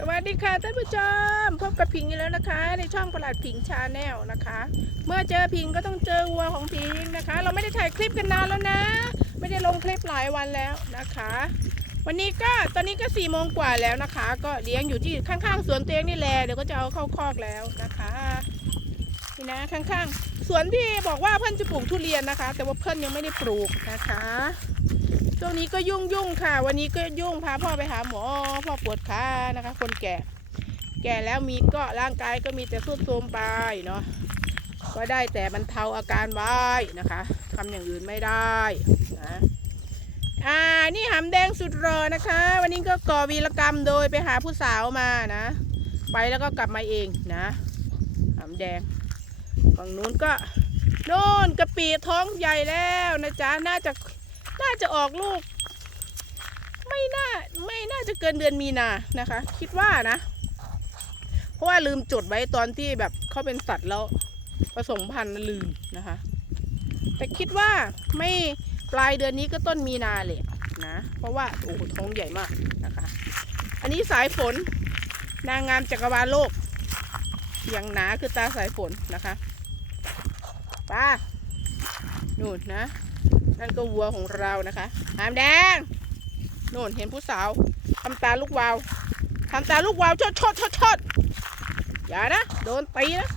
สวัสดีค่ะท่านผู้ชมพบกับพิงอีกแล้วนะคะ ในช่องประหลาดพิงชาแนลนะคะ เมื่อเจอพิงก็ต้องเจอวัวของพิงนะคะ เราไม่ได้ถ่ายคลิปกันนานแล้วนะ ไม่ได้ลงคลิปหลายวันแล้วนะคะ วันนี้ก็ตอนนี้ก็สี่โมงกว่าแล้วนะคะ ก็เลี้ยงอยู่ที่ข้างๆสวนเตัวเองนี่แหละเดี๋ยวก็จะเอาเข้าคอกแล้วนะคะนี่นะข้างๆสวนที่บอกว่าเพื่อนจะปลูกทุเรียนนะคะ แต่ว่าเพื่อนยังไม่ได้ปลูกนะคะ ช่วงนี้ก็ยุ่งยุ่งค่ะ วันนี้ก็ยุ่งพาพ่อไปหาหมอพ่อปวดขานะคะ คนแก่ แก่แล้วมีก็ร่างกายก็มีแต่สุดโทรมไปเนาะก็ได้แต่บรรเทาอาการไว้นะคะทำอย่างอื่นไม่ได้นะอ่านี่หำแดงสุดรอนะคะ วันนี้ก็ก่อวีรกรรมโดยไปหาผู้สาวมานะ ไปแล้วก็กลับมาเองนะหำแดงฝั่งนู้นก็โน่นกระปีท้องใหญ่แล้วนะจ๊ะน่าจะ น่าจะออกลูก ไม่น่าไม่น่าจะเกินเดือนมีนานะคะ คิดว่านะ เพราะว่าลืมจดไว้ตอนที่แบบเขาเป็นสัตว์แล้วผสมพันธุ์ลืมนะคะ แต่คิดว่าไม่ปลายเดือนนี้ก็ต้นมีนาเลยนะ เพราะว่าโอ้โหท้องใหญ่มากนะคะ อันนี้สายฝนนางงามจักรวาลโลก อย่างหนาคือตาสายฝนนะคะป้านู่นนะ นั่นก็วัวของเรานะคะหามแดงโน่นเห็นผู้สาวทำตาลูกวาวทำตาลูกวาวชดชดชดชดอย่านะ โดนตีนะ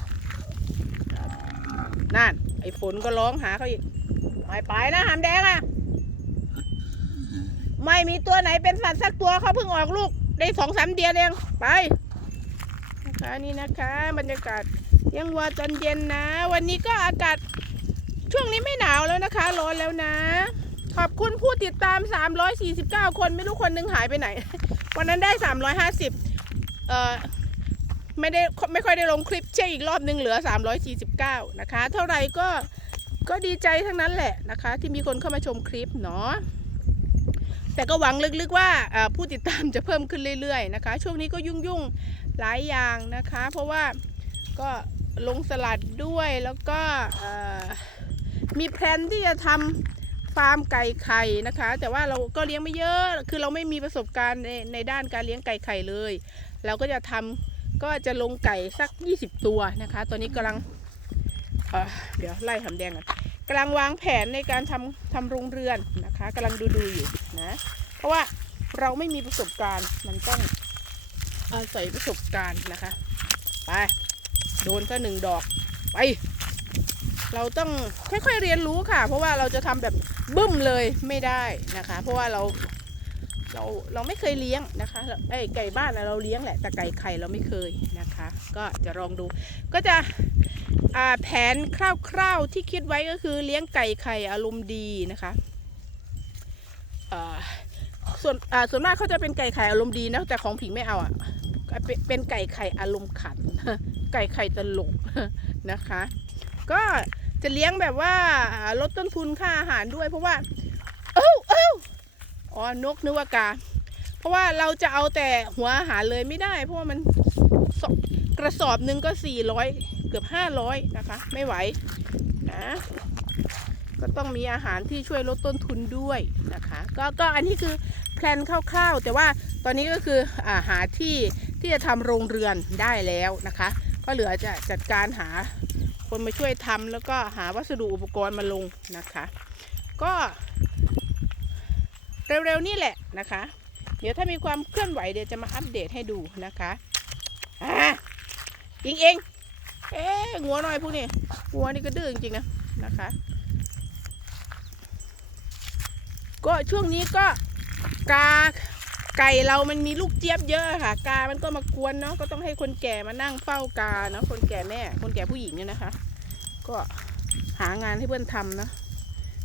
นั่น ไอ้ฝนก็ร้องหาเขาอีกไม่ไปนะหามแดงอะ ไม่มีตัวไหนเป็นสัตว์สักตัวเขาเพิ่งออกลูก ได้สองสามเดือนเองไปนะคะนี่นะคะ บรรยากาศเลี้ยังวัวตอนเย็นนะ วันนี้ก็อากาศ ช่วงนี้ไม่หนาวแล้วนะคะ ร้อนแล้วนะ ขอบคุณผู้ติดตาม 349 คนไม่รู้คนหนึงหายไปไหน วันนั้นได้ 350 เอ่อไม่ได้ไม่ค่อยได้ลงคลิปเช็คอีกรอบนึงเหลือ 349 นะคะ เท่าไหร่ก็ก็ดีใจทั้งนั้นแหละนะคะ ที่มีคนเข้ามาชมคลิปเนาะแต่ก็หวังลึกๆว่าผู้ติดตามจะเพิ่มขึ้นเรื่อยๆนะคะ ช่วงนี้ก็ยุ่งๆหลายอย่างนะคะ เพราะว่าก็ลงสลัดด้วยแล้วก็ มีแพลนที่จะทำฟาร์มไก่ไข่นะคะ แต่ว่าเราก็เลี้ยงไม่เยอะ คือเราไม่มีประสบการณ์ในในด้านการเลี้ยงไก่ไข่เลย เราก็จะทำก็จะลงไก่สัก 20 ตัวนะคะ ตอนนี้กำลังเเดี๋ยวไล่หำแดงกันกำลังวางแผนในการทำทำโรงเรือนนะคะกำลังดูดูอยู่นะ เพราะว่าเราไม่มีประสบการณ์มันต้องอาศัยประสบการณ์นะคะ ไป โดนก็หนึ่งดอก ไป เราต้องค่อยๆเรียนรู้ค่ะ เพราะว่าเราจะทำแบบบึ้มเลยไม่ได้นะคะ เพราะว่าเราเราเราไม่เคยเลี้ยงนะคะไอ้ไก่บ้านเราเลี้ยงแหละแต่ไก่ไข่เราไม่เคยนะคะ ก็จะลองดู ก็จะแผนคร่าวๆที่คิดไว้ก็คือเลี้ยงไก่ไข่อารมณ์ดีนะคะส่วนส่วนมากเขาจะเป็นไก่ไข่อารมณ์ดีนะแต่ของผิงไม่เอาอะเป็นเป็นไก่ไข่อารมณ์ขัน ไก่ไข่ตลกนะคะ ก็ จะเลี้ยงแบบว่าลดต้นทุนค่าอาหารด้วย เพราะว่าเอ้าเอ้าอ๋อนกนึกว่ากา เพราะว่าเราจะเอาแต่หัวอาหารเลยไม่ได้ เพราะว่ามันกระสอบหนึ่งก็สี่ร้อยเกือบห้าร้อยนะคะ ไม่ไหวนะก็ต้องมีอาหารที่ช่วยลดต้นทุนด้วยนะคะก็ก็อันนี้คือแพลนคร่าวๆ แต่ว่าตอนนี้ก็คืออาหาที่ที่จะทำโรงเรือนได้แล้วนะคะ ก็เหลือจะจัดการหา คนมาช่วยทำแล้วก็หาวัสดุอุปกรณ์มาลงนะคะ ก็เร็วๆนี่แหละนะคะ เดี๋ยวถ้ามีความเคลื่อนไหวเดี๋ยวจะมาอัปเดตให้ดูนะคะอ่าอิงเอง เอ๊ะงัวหน่อยพวกนี้งัวนี่ก็ดื้อจริงๆนะนะคะ ก็ช่วงนี้ก็กา ไก่เรามันมีลูกเจี๊ยบเยอะค่ะ กา มันก็มากวนเนาะ ก็ต้องให้คนแก่มานั่งเฝ้ากาเนาะ คนแก่แม่ คนแก่ผู้หญิงเนี่ยนะคะ ก็หางานให้เพื่อนทำนะ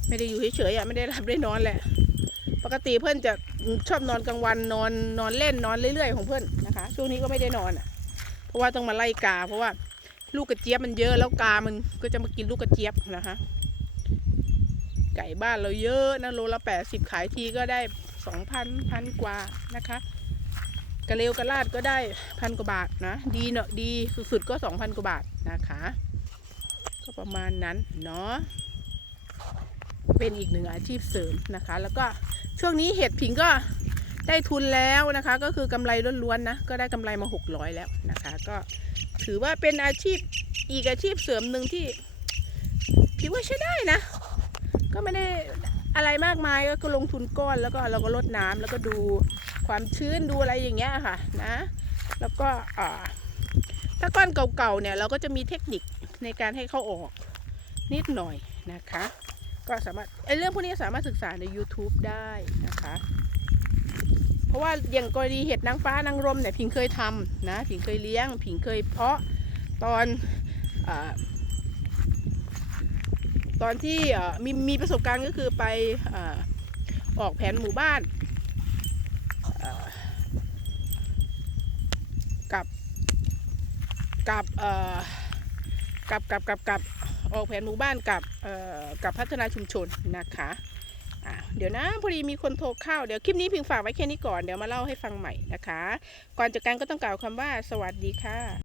ไม่ได้อยู่เฉยๆอะ ไม่ได้รับได้นอนแหละ ปกติเพื่อนจะชอบนอนกลางวันนอนนอนเล่นนอนเรื่อยๆของเพื่อนนะคะ ช่วงนี้ก็ไม่ได้นอนอะ เพราะว่าต้องมาไล่กา เพราะว่าลูกกระเจี๊ยบมันเยอะแล้วกา มันก็จะมากินลูกกระเจี๊ยบนะคะ ไก่บ้านเราเยอะนะโลละแปดสิบขายทีก็ได้ สองพันพันกว่านะคะกระเลวกระลาดก็ได้พันกว่าบาทนะดีเนอะดีสุดๆก็สองพันกว่าบาทนะคะ ก็ประมาณนั้นเนาะเป็นอีกหนึ่งอาชีพเสริมนะคะ แล้วก็ช่วงนี้เห็ดผิงก็ได้ทุนแล้วนะคะ ก็คือกำไรล้วนๆนะก็ได้กำไรมา 600 แล้วนะคะ ก็ถือว่าเป็นอาชีพอีกอาชีพเสริมหนึ่งที่พี่ว่าใช้ได้นะ ก็ไม่ได้ อะไรมากมายก็ลงทุนก้อนแล้วก็เราก็ลดน้ำแล้วก็ดูความชื้นดูอะไรอย่างเงี้ยค่ะนะ แล้วก็ถ้าก้อนเก่าๆเนี่ยเราก็จะมีเทคนิคในการให้เขาออกนิดหน่อยนะคะ ก็สามารถไอ้เรื่องพวกนี้สามารถศึกษาใน YouTube ได้นะคะ เพราะว่าอย่างกรณีเห็ดนางฟ้านางรมเนี่ยพิงเคยทำนะ พิงเคยเลี้ยง พิงเคยเพาะตอนอ ตอนที่มีมีประสบการณ์ก็คือไปอออกแผนหมู่บ้านกับกับกับกับกับกับออกแผนหมู่บ้านกับกับพัฒนาชุมชนนะคะะเดี๋ยวนะพอดีมีคนโทรเข้า เดี๋ยวคลิปนี้พิงฝากไว้แค่นี้ก่อน เดี๋ยวมาเล่าให้ฟังใหม่นะคะ ก่อนจากกันก็ต้องกล่าวคำว่าสวัสดีค่ะ